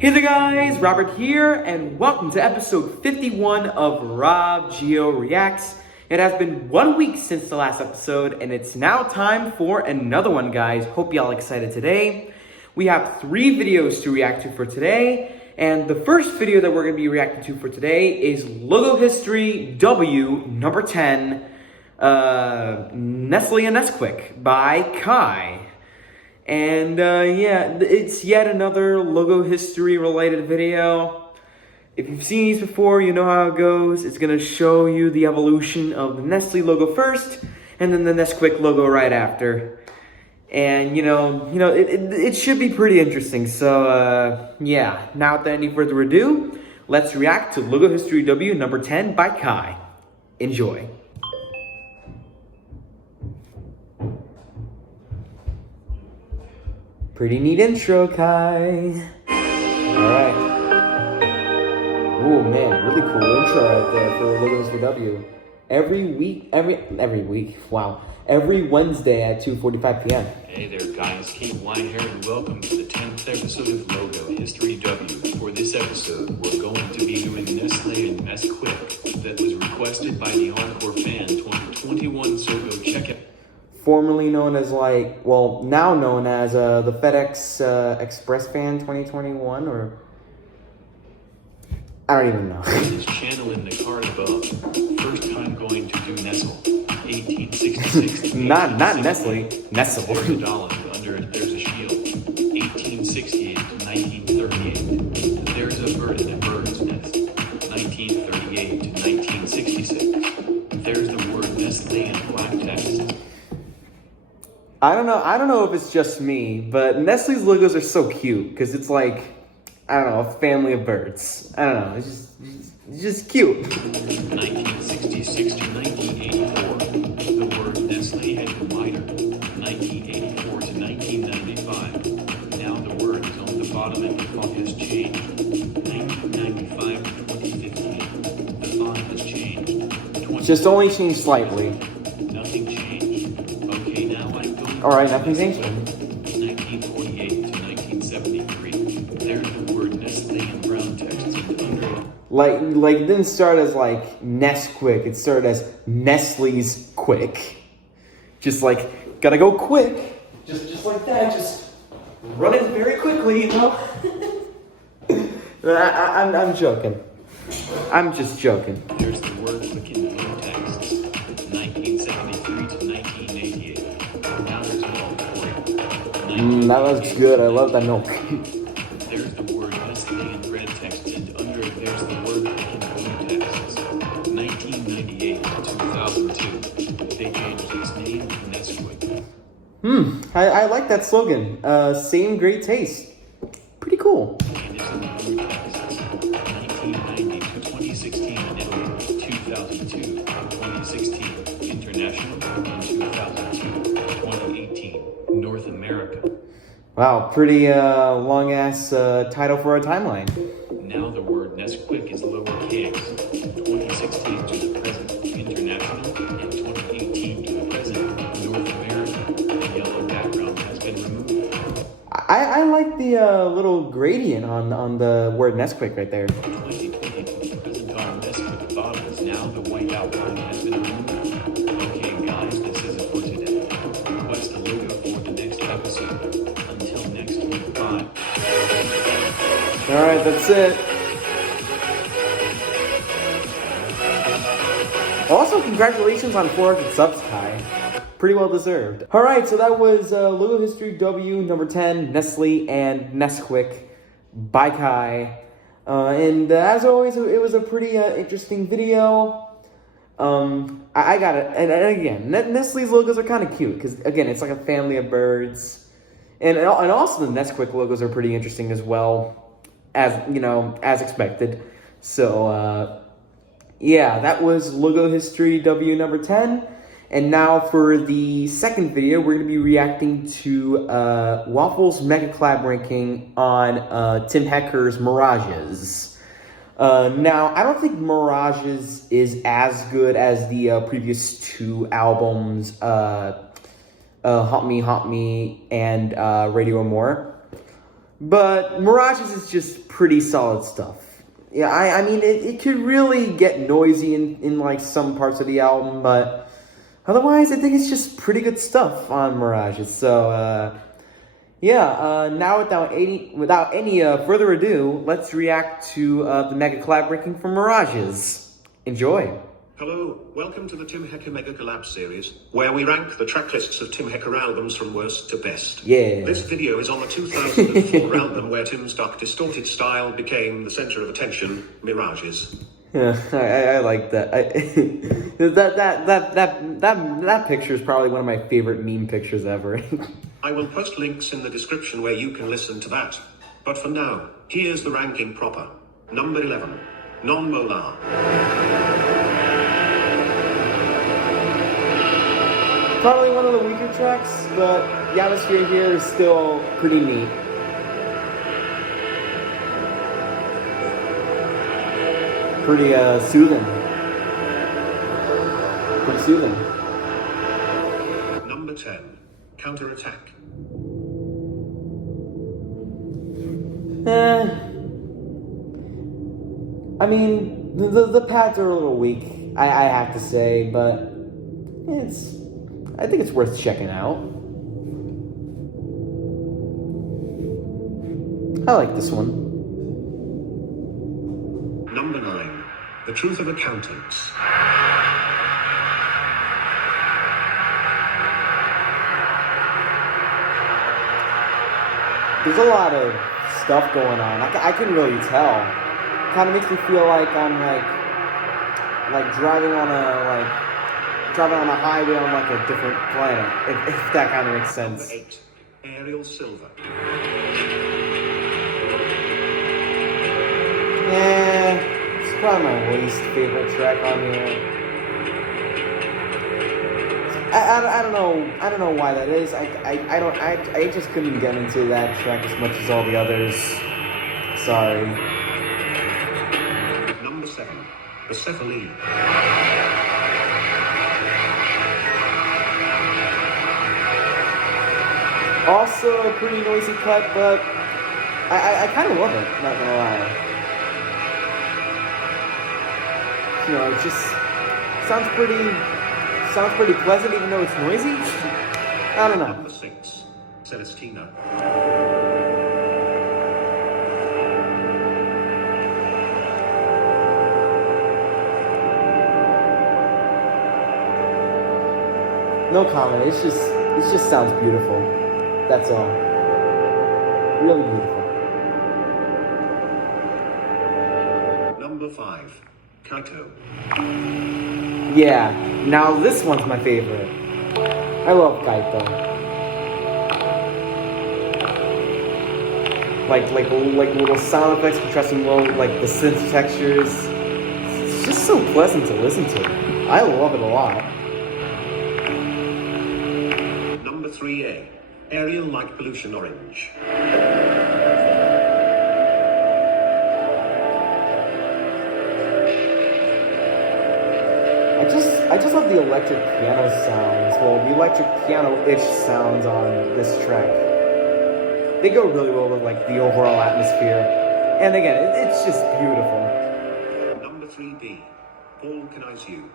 Hey there guys, Robert here, and welcome to episode 51 of RobGioReacts. It has been 1 week since the last episode, and it's now time for another one, guys. Hope y'all excited today. We have 3 videos to react to for today, and the first video that we're going to be reacting to for today is Logo History W number 10, Nestle Nesquik by Kai. And yeah, it's yet another logo history related video. If you've seen these before, you know how it goes. It's gonna show you the evolution of the Nestle logo first, and then the Nesquik logo right after. And it should be pretty interesting. So yeah, now without any further ado, let's react to Logo History W number 10 by Kai. Enjoy. Pretty neat intro, Kai. Alright. Oh man, really cool intro right there for Logo History W. Every Wednesday at 2:45 p.m. Hey there guys, Kate Winehair and welcome to the 10th episode of Logo History W. For this episode, we're going to be doing Nestle Nesquik that was requested by the Encore Fan 2021, so go check it. Formerly known as now known as the FedEx Express Fan 2021, or I don't even know. This channel in the card above. First time going to do Nestle. 1866. not Nestle. Nestle. There's a dollar. Under it, there's a shield. 1868 to 1938. There's a bird in a bird's nest. 1938 to 1966. There's the word Nestle in black text. I don't know if it's just me, but Nestle's logos are so cute because it's like, I don't know, a family of birds. I don't know, it's just cute. 1966 to 1984, the word Nestle had been lighter. 1984 to 1995, now the word is on the bottom and the font has changed. 1995 to 2015, the font has changed. Just only changed slightly. Nothing changed. Okay, now I'm going. Alright, nothing changed. 1948 to 1973, there's the word Nestle in brown text and under. Like it didn't start as like Nesquik, it started as Nestle's Quick. Just like, gotta go quick. Just like that, just run it very quickly, you know? I'm joking. I'm just joking. There's the word quick in blue text. 1973 to 1988. Now there's milk for you. That looks good. I love that milk. There's the word Nestle in red text, and under it there's the word quick in blue text. 1998 to 2002. They changed its name to Nesquik. I like that slogan. Same great taste. Pretty cool. And it's in blue text. 1990 to 2016 in Italy. 2002 to 2016 international. And 2002 to 2018 North America. Wow, pretty long-ass title for a timeline. Now the word Nesquik is lowercase. 2016 to the present international. And 2018 to the present North America. The yellow background has been removed. I like the little gradient on the word Nesquik right there. 2020 to the present on Nesquik bottles. Now the white outline has been removed. Okay guys, this is it for today. Request a logo for the next episode. Until next week, bye. Alright, that's it. Also, congratulations on 400 subs, Kai. Pretty well deserved. Alright, so that was Logo History W number 10, Nestle and Nesquik by Kai. And as always, it was a pretty interesting video. I got it. And again, Nestle's logos are kind of cute because, again, it's like a family of birds. And also the Nesquik logos are pretty interesting as well, as expected. So, yeah, that was Logo History W number 10. And now for the second video, we're going to be reacting to Waffles Megacollab ranking on Tim Hecker's Mirages. Now, I don't think Mirages is as good as the previous 2 albums, Haunt Me, and Radio More. But Mirages is just pretty solid stuff. Yeah, I mean, it could really get noisy in like some parts of the album, but otherwise, I think it's just pretty good stuff on Mirages. So, now without any further ado, let's react to the Mega Collab ranking from Mirages. Enjoy. Hello, welcome to the Tim Hecker Megacollab series, where we rank the track lists of Tim Hecker albums from worst to best. Yeah. This video is on the 2004 album where Tim's dark, distorted style became the center of attention, Mirages. Yeah, I like that. That picture is probably one of my favorite meme pictures ever. I will post links in the description where you can listen to that. But for now, here's the ranking proper. Number 11, Non-Molar. Probably one of the weaker tracks, but the atmosphere here is still pretty neat. Pretty soothing. Pretty soothing. Number 10, Counterattack. I mean, the pads are a little weak, I have to say, but I think it's worth checking out. I like this one. Number 9, The Truth of Accountants. There's a lot of stuff going on. I can really tell. Kind of makes me feel like I'm like driving on a highway on like a different planet, if that kind of makes sense. Number 8, Ariel Silver. Yeah, it's probably my least favorite track on here. I don't know why that is. I just couldn't get into that track as much as all the others. Sorry. Number 7, The Cephaline. Also a pretty noisy cut, but I kind of love it, not gonna lie. You know, it just sounds pretty pleasant even though it's noisy. I don't know. Number 6, Celestina. No comment. It just sounds beautiful. That's all. Really beautiful. Number 5, Kaito. Yeah. Now this one's my favorite. I love Kaito. Like little sound effects contrasting well, like the synth textures. It's just so pleasant to listen to. I love it a lot. Number 3A, Ariel Light Pollution Orange. I just love the electric piano sounds. Well, the electric piano-ish sounds on this track. They go really well with like the overall atmosphere. And again, it's just beautiful. Number 3B, Balkanize You.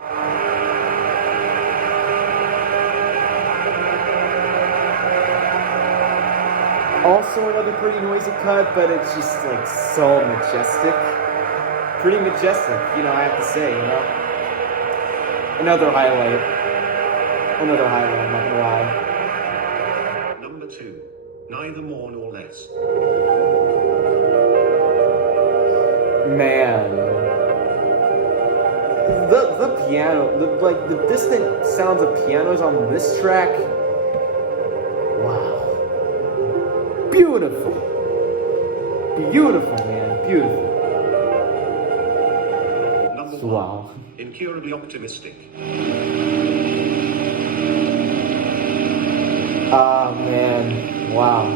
Also another pretty noisy cut, but it's just like so majestic. Pretty majestic, you know, I have to say, you know. Another highlight, I'm not gonna lie. Number 2, Neither More Nor Less. Man. The piano, the distant sounds of pianos on this track. Wow. Beautiful. Beautiful, man. Beautiful. Number 1, Wow. Incurably Optimistic. Ah, man. Wow.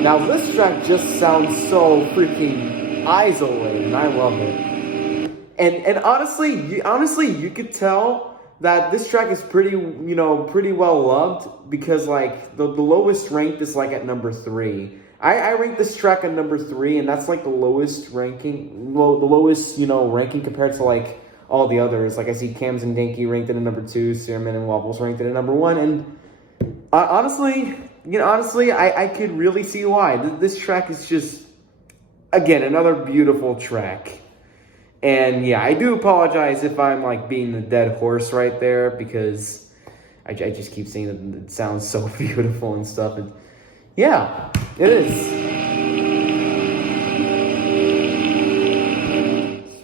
Now this track just sounds so freaking isolated, and I love it. And honestly, you could tell that this track is pretty well loved because like the lowest ranked is like at number 3. I rank this track at number 3, and that's like the lowest ranking. Well, the lowest ranking compared to like all the others. Like I see Cam's and Danky ranked at number 2, rum3n and Waffles ranked at number 1, and honestly, I could really see why. This track is just, again, another beautiful track. And yeah, I do apologize if I'm like being the dead horse right there, because I just keep saying that it sounds so beautiful and stuff. And yeah, it is.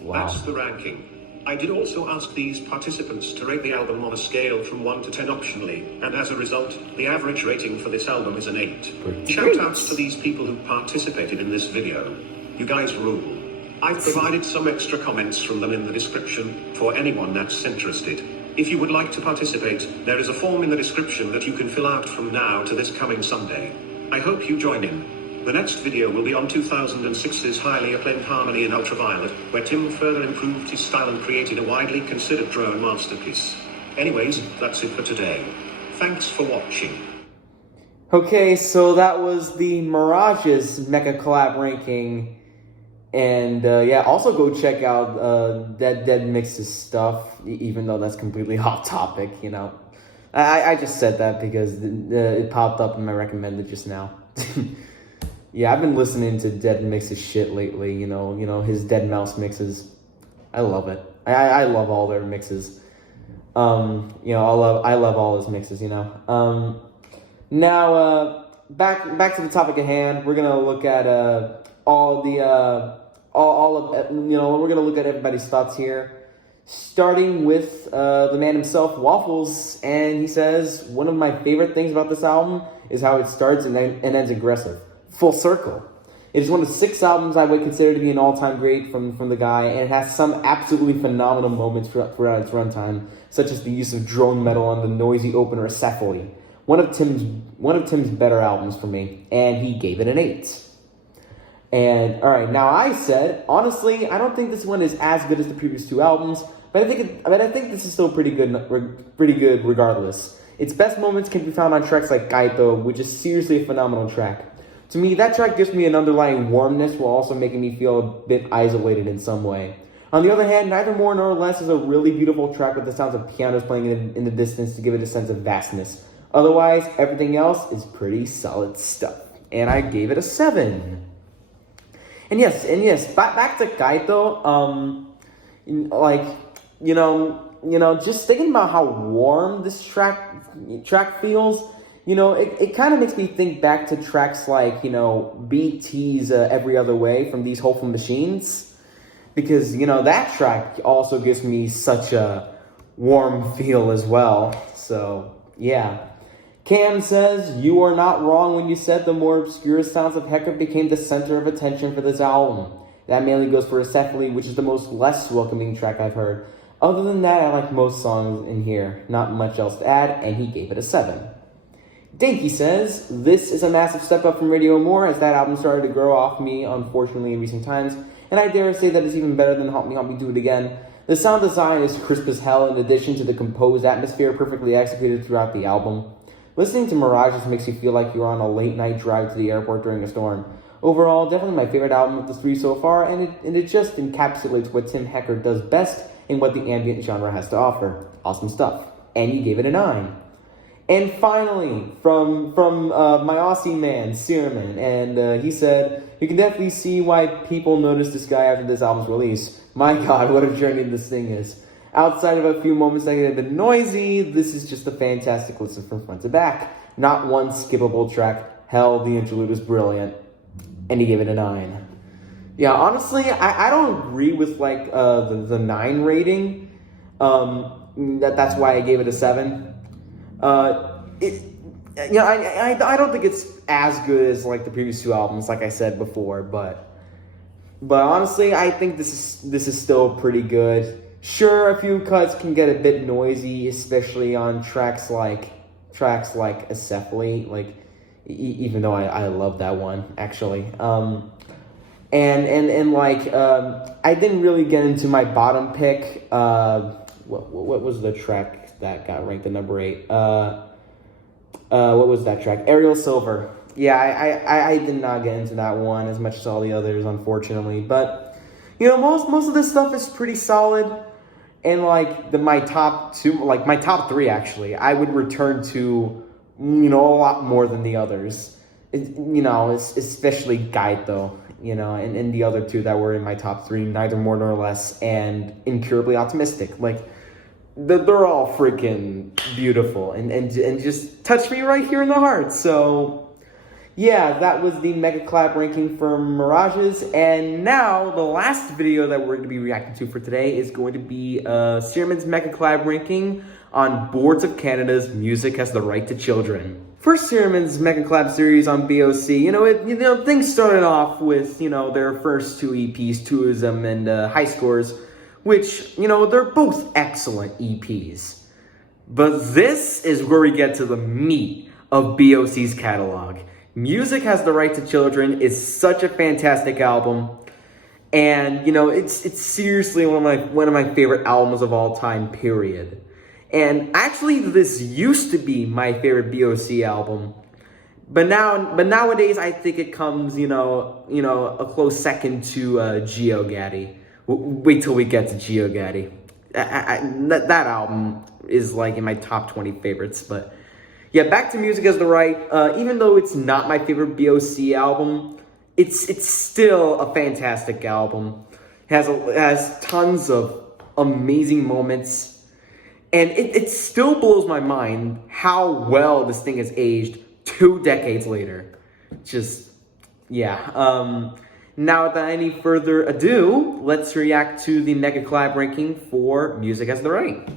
Wow. That's the ranking. I did also ask these participants to rate the album on a scale from 1 to 10 optionally, and as a result, the average rating for this album is an 8. Shoutouts to these people who participated in this video. You guys rule. I've provided some extra comments from them in the description for anyone that's interested. If you would like to participate, there is a form in the description that you can fill out from now to this coming Sunday. I hope you join in. The next video will be on 2006's highly acclaimed Harmony in Ultraviolet, where Tim further improved his style and created a widely considered drone masterpiece. Anyways, that's it for today. Thanks for watching. Okay, so that was the Mirages Megacollab ranking. And yeah, also go check out Dead Mix's stuff, even though that's completely off topic, I just said that because it popped up in my recommended just now. Yeah, I've been listening to Dead Mix's shit lately, his Dead Mouse mixes. I love it. I love all their mixes. I love all his mixes, Now, back to the topic at hand. We're gonna look at we're gonna look at everybody's thoughts here, starting with the man himself, Waffles, and he says, one of my favorite things about this album is how it starts and ends aggressive. Full circle. It is one of 6 albums I would consider to be an all-time great from the guy, and it has some absolutely phenomenal moments throughout its runtime, such as the use of drone metal on the noisy opener Cephaly. One of Tim's better albums for me, and he gave it an 8. And alright, now I said, honestly, I don't think this one is as good as the previous 2 albums, but I think this is still pretty good regardless. Its best moments can be found on tracks like Gaito, which is seriously a phenomenal track. To me, that track gives me an underlying warmness while also making me feel a bit isolated in some way. On the other hand, neither more nor less is a really beautiful track with the sounds of pianos playing in the distance to give it a sense of vastness. Otherwise, everything else is pretty solid stuff. And I gave it a 7. And yes, back to Gaito, just thinking about how warm this track feels, it kind of makes me think back to tracks like, BT's Every Other Way from These Hopeful Machines, because, that track also gives me such a warm feel as well. So, yeah. Cam says, you are not wrong when you said the more obscure sounds of Hecker became the center of attention for this album. That mainly goes for Cephaly, which is the most less welcoming track I've heard. Other than that, I like most songs in here. Not much else to add, and he gave it a 7. Danky says, this is a massive step up from Radio More, as that album started to grow off me, unfortunately, in recent times, and I dare say that it's even better than Help Me Do It Again. The sound design is crisp as hell, in addition to the composed atmosphere perfectly executed throughout the album. Listening to Mirages makes you feel like you're on a late-night drive to the airport during a storm. Overall, definitely my favorite album of the 3 so far, and it just encapsulates what Tim Hecker does best and what the ambient genre has to offer. Awesome stuff. And you gave it a 9. And finally, from my Aussie man, rum3n, and he said, you can definitely see why people noticed this guy after this album's release. My god, what a journey this thing is. Outside of a few moments that get a bit noisy, this is just a fantastic listen from front to back. Not one skippable track. Hell, the interlude is brilliant. And he gave it a 9. Yeah, honestly, I don't agree with like the 9 rating. That's why I gave it a 7. I don't think it's as good as like the previous 2 albums, like I said before, but honestly, I think this is still pretty good. Sure, a few cuts can get a bit noisy, especially on tracks like Cephaly, like even though I love that one actually. I didn't really get into my bottom pick, what was the track that got ranked at number 8? What was that track? Aerial Silver. Yeah, I did not get into that one as much as all the others, unfortunately. But you know, most of this stuff is pretty solid, and like my top 3 actually, I would return to, you know, a lot more than the others. You know, especially Gaito, you know, and the other 2 that were in my top 3, Neither More Nor Less and Incurably Optimistic. Like, they're all freaking beautiful and just touch me right here in the heart. So yeah, that was the Mega Collab ranking for Mirages. And now the last video that we're going to be reacting to for today is going to be rum3n's Mega Collab ranking on Boards of Canada's Music Has the Right to Children. For rum3n's Mega Collab series on BOC, you know, things started off with, you know, their first 2 EPs, Tourism and High Scores, which, you know, they're both excellent EPs. But this is where we get to the meat of BOC's catalog. Music Has the Right to Children is such a fantastic album, and you know, it's seriously one of my favorite albums of all time, period. And actually, this used to be my favorite BOC album, but nowadays I think it comes, you know, a close second to Geo Gaddy. Wait till we get to Geo Gaddy. That album is like in my top 20 favorites, but. Yeah, back to Music Has the Right. Even though it's not my favorite BOC album, it's still a fantastic album. It has tons of amazing moments, and it still blows my mind how well this thing has aged 2 decades later. Just, yeah. Now, without any further ado, let's react to the Mega Collab ranking for Music Has the Right.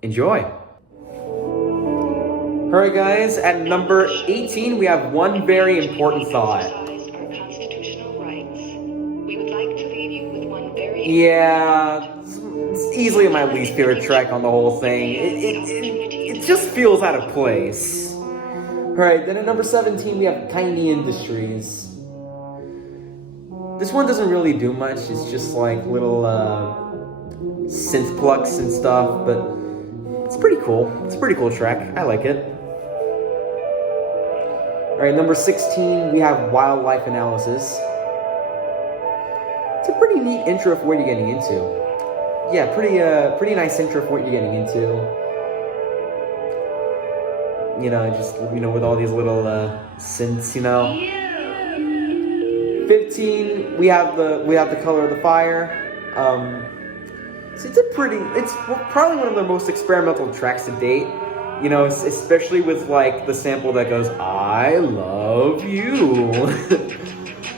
Enjoy. Alright guys, at number 18 we have One Very Important Thought. Yeah, it's easily my least favorite track on the whole thing. It just feels out of place. Alright, then at number 17 we have Tiny Industries. This one doesn't really do much, it's just like little synth plucks and stuff, but it's pretty cool. It's a pretty cool track. I like it. Alright, number 16, we have Wildlife Analysis. It's a pretty neat intro for what you're getting into. Yeah, pretty nice intro for what you're getting into. You know, just, you know, with all these little synths, you know. 15, we have the Color of the Fire. So it's probably one of the most experimental tracks to date. You know, especially with like the sample that goes, I love you.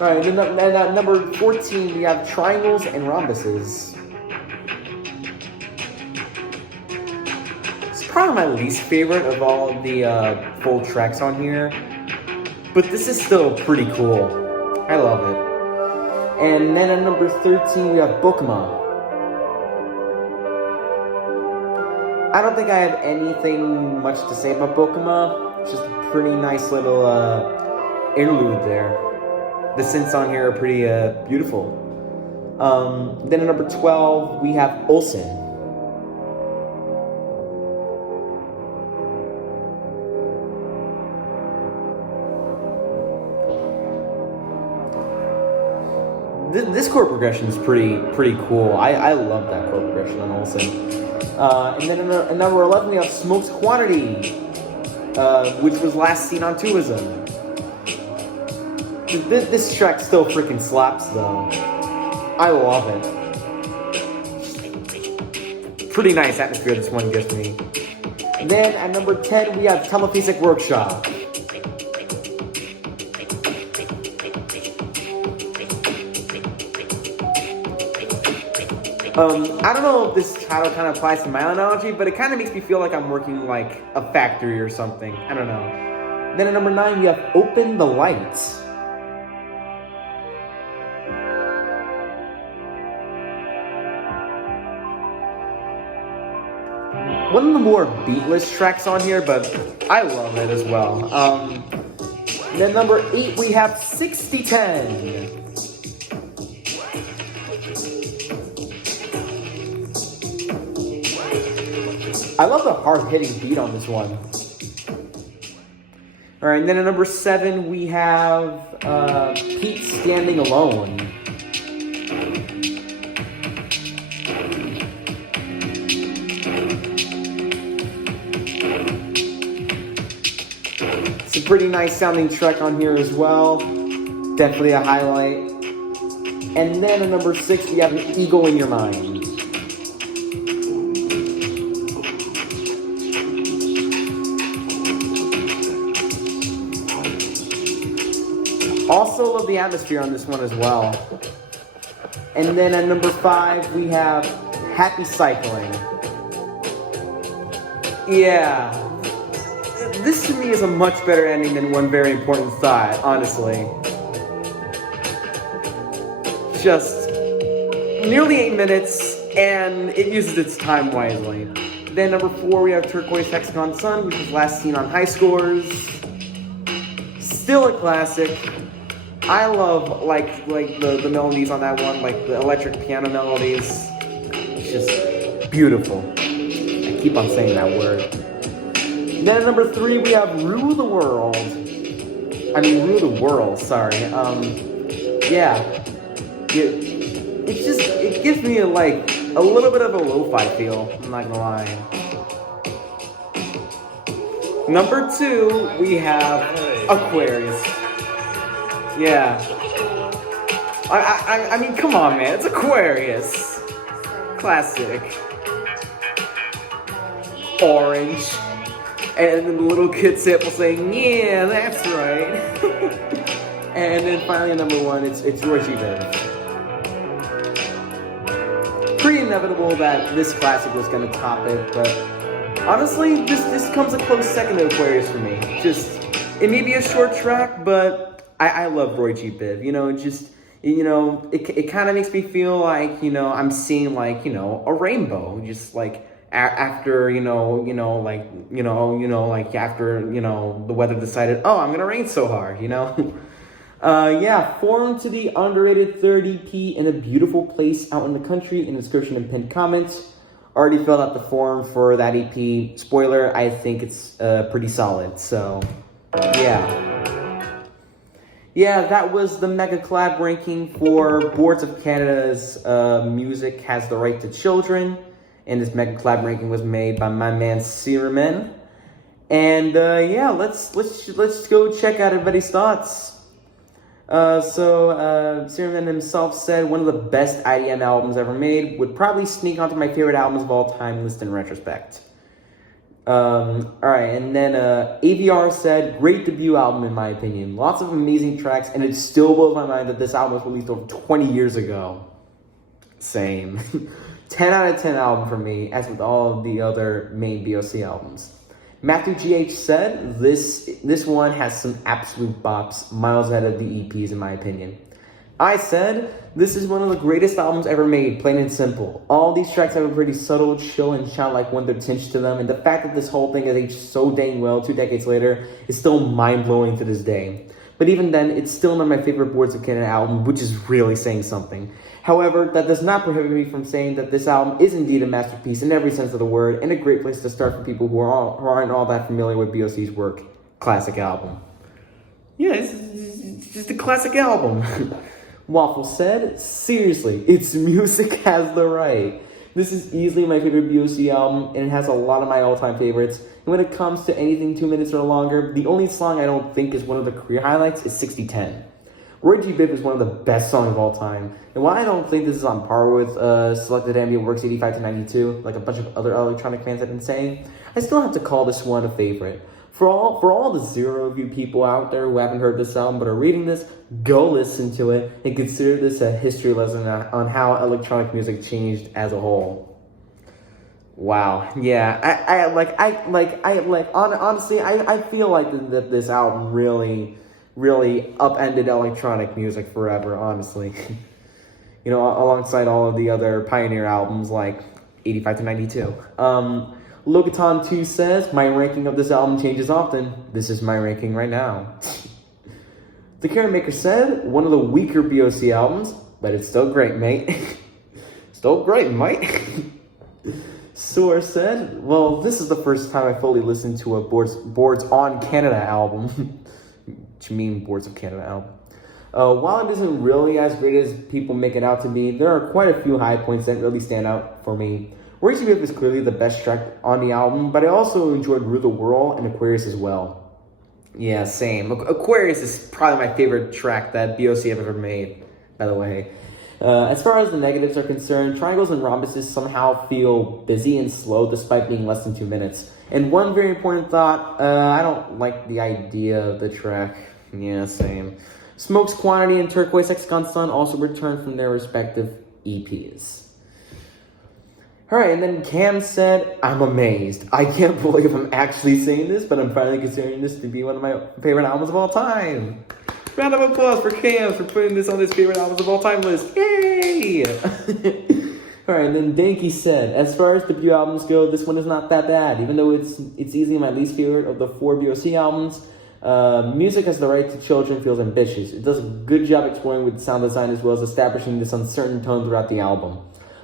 Alright, then at number 14 we have Triangles and Rhombuses. It's probably my least favorite of all of the full tracks on here, but this is still pretty cool. I love it. And then at number 13 we have Bookma. I don't think I have anything much to say about Bookma. Just a pretty nice little interlude there. The synths on here are pretty beautiful. Then at number 12, we have Olsen. This chord progression is pretty cool. I love that chord progression on Olsen. And then at number 11, we have Smoke's Quantity, which was last seen on Tourism. This track still freaking slaps, though. I love it. Pretty nice atmosphere this one gives me. And then at number 10, we have Telephasic Workshop. I don't know if this title kind of applies to my analogy, but it kind of makes me feel like I'm working like a factory or something. I don't know. Then at number 9, we have Open the Lights. One of the more beatless tracks on here, but I love it as well. Then number 8, we have 6010. I love the hard-hitting beat on this one. All right, and then at number 7, we have Pete Standing Alone. It's a pretty nice sounding track on here as well. Definitely a highlight. And then at number 6, we have An Eagle in Your Mind. Also love the atmosphere on this one as well. And then at number 5, we have Happy Cycling. Yeah. This to me is a much better ending than One Very Important Thought, honestly. Just nearly 8 minutes, and it uses its time wisely. Then number 4, we have Turquoise Hexagon Sun, which was last seen on High Scores. Still a classic. I love like the melodies on that one, like the electric piano melodies. It's just beautiful. I keep on saying that word. Then at number 3, we have Rule the World. Rule the World, sorry. Yeah. It gives me a little bit of a lo-fi feel, I'm not gonna lie. Number 2, we have Aquarius. Yeah. I mean, come on, man. It's Aquarius. Classic. Orange. And then the little kid sample saying, yeah, that's right. And then finally, number 1, it's Roy G. Biv. Pretty inevitable that this classic was going to top it, but honestly, this comes a close second to Aquarius for me. It may be a short track, but I love Roy G. Biv. It kind of makes me feel like, I'm seeing a rainbow, just after after the weather decided, oh, I'm gonna rain so hard, formed to the underrated 3rd EP in a beautiful place out in the country. In the description and pinned comments. Already filled out the form for that EP. Spoiler, I think it's pretty solid. So yeah, that was the Mega Collab ranking for Boards of Canada's Music Has the Right to Children. And this Mega Collab ranking was made by my man rum3n. And let's go check out everybody's thoughts. rum3n himself said one of the best IDM albums ever made, would probably sneak onto my favorite albums of all time list in retrospect. Alright, and then AVR said, great debut album in my opinion. Lots of amazing tracks, and it still blows my mind that this album was released over 20 years ago. Same. 10 out of 10 album for me, as with all of the other main BOC albums. Matthew GH said, this one has some absolute bops, miles ahead of the EPs in my opinion. I said, this is one of the greatest albums ever made, plain and simple. All these tracks have a pretty subtle, chill, and childlike wonder tinge to them, and the fact that this whole thing has aged so dang well 2 decades later is still mind-blowing to this day. But even then, it's still not my favorite Boards of Canada album, which is really saying something. However, that does not prohibit me from saying that this album is indeed a masterpiece in every sense of the word, and a great place to start for people who aren't all that familiar with BOC's work. Classic album. Yeah, it's just a classic album. Waffles said, seriously, its music has the right. This is easily my favorite BOC album, and it has a lot of my all-time favorites. And when it comes to anything 2 minutes or longer, the only song I don't think is one of the career highlights is 6010. Roy G. Biv is one of the best songs of all time, and while I don't think this is on par with Selected Ambient Works 85 to 92, like a bunch of other electronic fans have been saying, I still have to call this one a favorite. For all the 0 of you people out there who haven't heard this album but are reading this, go listen to it and consider this a history lesson on how electronic music changed as a whole. Wow, yeah, honestly, I feel like that this album really upended electronic music forever, honestly. Alongside all of the other pioneer albums like 85 to 92. Logopedia 2 says, my ranking of this album changes often. This is my ranking right now. The Carrot Maker said, one of the weaker BOC albums, but it's still great, mate. Still great, mate. Soar said, well, this is the first time I fully listened to a Boards on Canada album. What you mean, Boards of Canada album? While it isn't really as great as people make it out to be, there are quite a few high points that really stand out for me. Ragey Biff is clearly the best track on the album, but I also enjoyed Rule the World and Aquarius as well. Yeah, same. Aquarius is probably my favorite track that BOC have ever made, by the way. As far as the negatives are concerned, triangles and rhombuses somehow feel busy and slow despite being less than 2 minutes. And one very important thought, I don't like the idea of the track. Yeah, same. Smoke's Quantity and Turquoise Hexagon Sun also returned from their respective EPs. Alright, and then Cam said, I'm amazed. I can't believe I'm actually saying this, but I'm finally considering this to be one of my favorite albums of all time. Round of applause for Cam for putting this on his favorite albums of all time list. Yay! Alright, and then Danky said, as far as debut albums go, this one is not that bad. Even though it's easily my least favorite of the 4 BOC albums, Music Has the Right to Children feels ambitious. It does a good job exploring with sound design as well as establishing this uncertain tone throughout the album.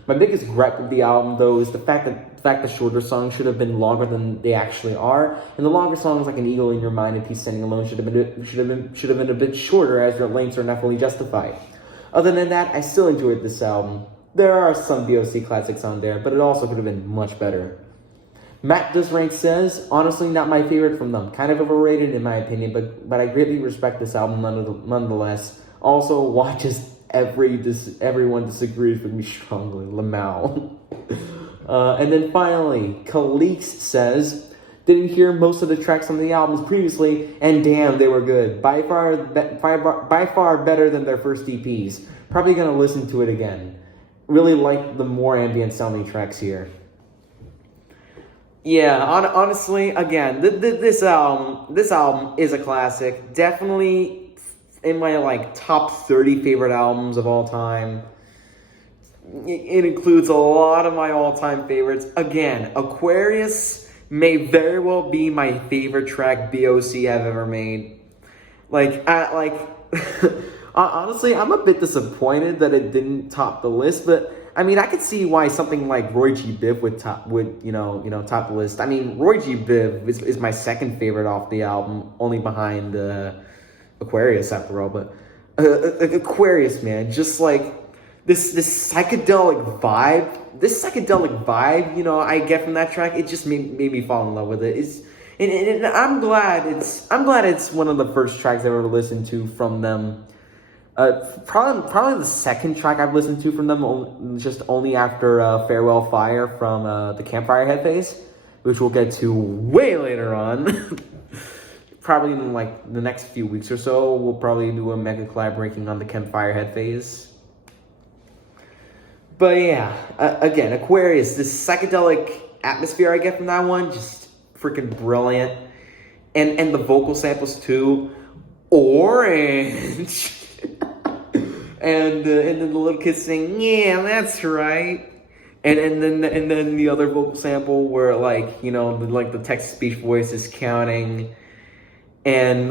My biggest gripe with the album, though, is the fact that shorter songs should have been longer than they actually are, and the longer songs like An Eagle in Your Mind and Peace Standing Alone should have been a bit shorter, as their lengths are not fully justified. Other than that, I still enjoyed this album. There are some BOC classics on there, but it also could have been much better. Matt Does Rank says, honestly not my favorite from them. Kind of overrated in my opinion, but I greatly respect this album nonetheless. Also, watches everyone disagrees with me strongly. Lamau. And then finally, Khalix says, didn't hear most of the tracks on the albums previously, and damn, they were good. By far better than their first EPs. Probably gonna listen to it again. Really like the more ambient sounding tracks here. Yeah, honestly, again, this album is a classic. Definitely in my top 30 favorite albums of all time. It includes a lot of my all-time favorites. Again, Aquarius may very well be my favorite track BOC have ever made. Honestly, I'm a bit disappointed that it didn't top the list, but I mean, I could see why something like Roy G. Biv would top the list. I mean, Roy G. Biv is my second favorite off the album, only behind Aquarius after all. But Aquarius, man, just like this psychedelic vibe, I get from that track. It just made me fall in love with it. And I'm glad it's one of the first tracks I ever listened to from them. Probably the second track I've listened to from them, just only after Farewell Fire from the Campfire Head phase, which we'll get to way later on. Probably in the next few weeks or so, we'll probably do a mega collab ranking on the Campfire Head phase. But yeah, again, Aquarius, this psychedelic atmosphere I get from that one, just freaking brilliant. And the vocal samples too. Orange. And then the little kid saying, yeah, that's right. And then the other vocal sample where the text-to-speech voice is counting. And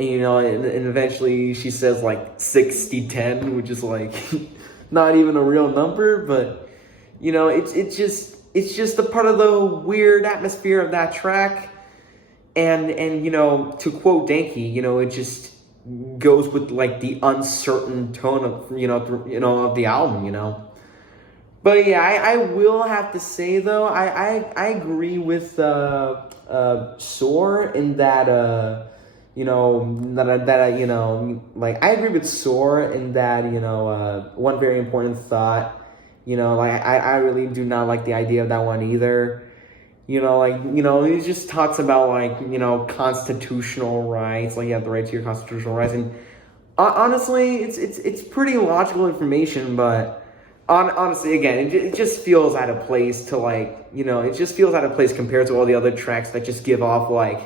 eventually she says 60-10, which is not even a real number, but it's just a part of the weird atmosphere of that track. And to quote Danky, it just goes with the uncertain tone of of the album, But yeah, I will have to say though, I agree with Soar in that I agree with Soar in that one very important thought, I really do not like the idea of that one either. He just talks about constitutional rights, you have the right to your constitutional rights, and honestly, it's pretty logical information, but honestly, again, it just feels out of place to it just feels out of place compared to all the other tracks that just give off a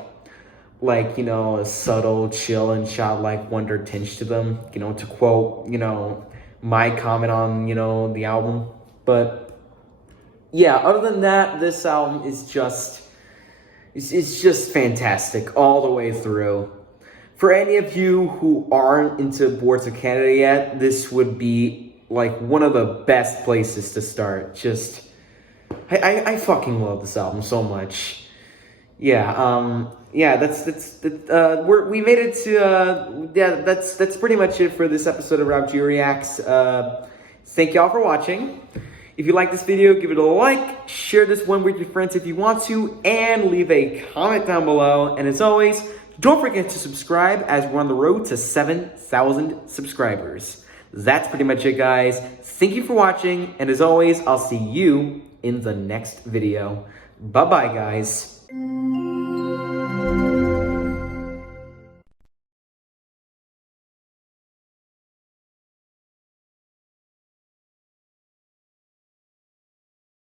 subtle, chill, and childlike wonder tinge to them. To quote my comment on the album, but. Yeah, other than that, this album is it's just fantastic all the way through. For any of you who aren't into Boards of Canada yet, this would be one of the best places to start. Just I fucking love this album so much. Yeah, we made it to, that's pretty much it for this episode of RobGioReacts. Thank y'all for watching. If you like this video, give it a like, share this one with your friends if you want to, and leave a comment down below. And as always, don't forget to subscribe as we're on the road to 7,000 subscribers. That's pretty much it, guys. Thank you for watching, and as always, I'll see you in the next video. Bye-bye, guys.